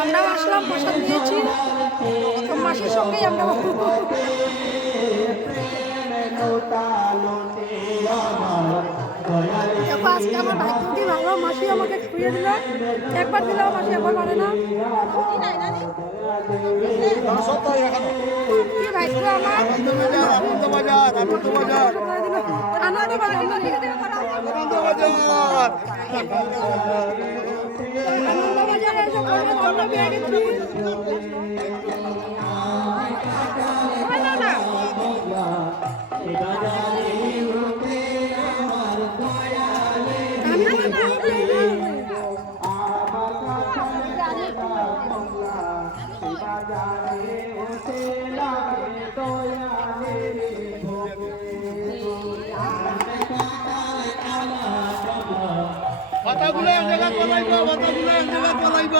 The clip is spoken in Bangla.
আমরা আসলাম, প্রসাদ দিয়েছি, মাসির সঙ্গেই আমরা আজকে আমার ভাগ্যটি ভালো, মাসি আমাকে খুঁয়ে দিল, একবার দিল মাসি একবার পারে না। কি ভাগ্য আমার, কথাগুলো এক জায়গায় বলাইব, কথাগুলো এক জায়গায় বলাইব।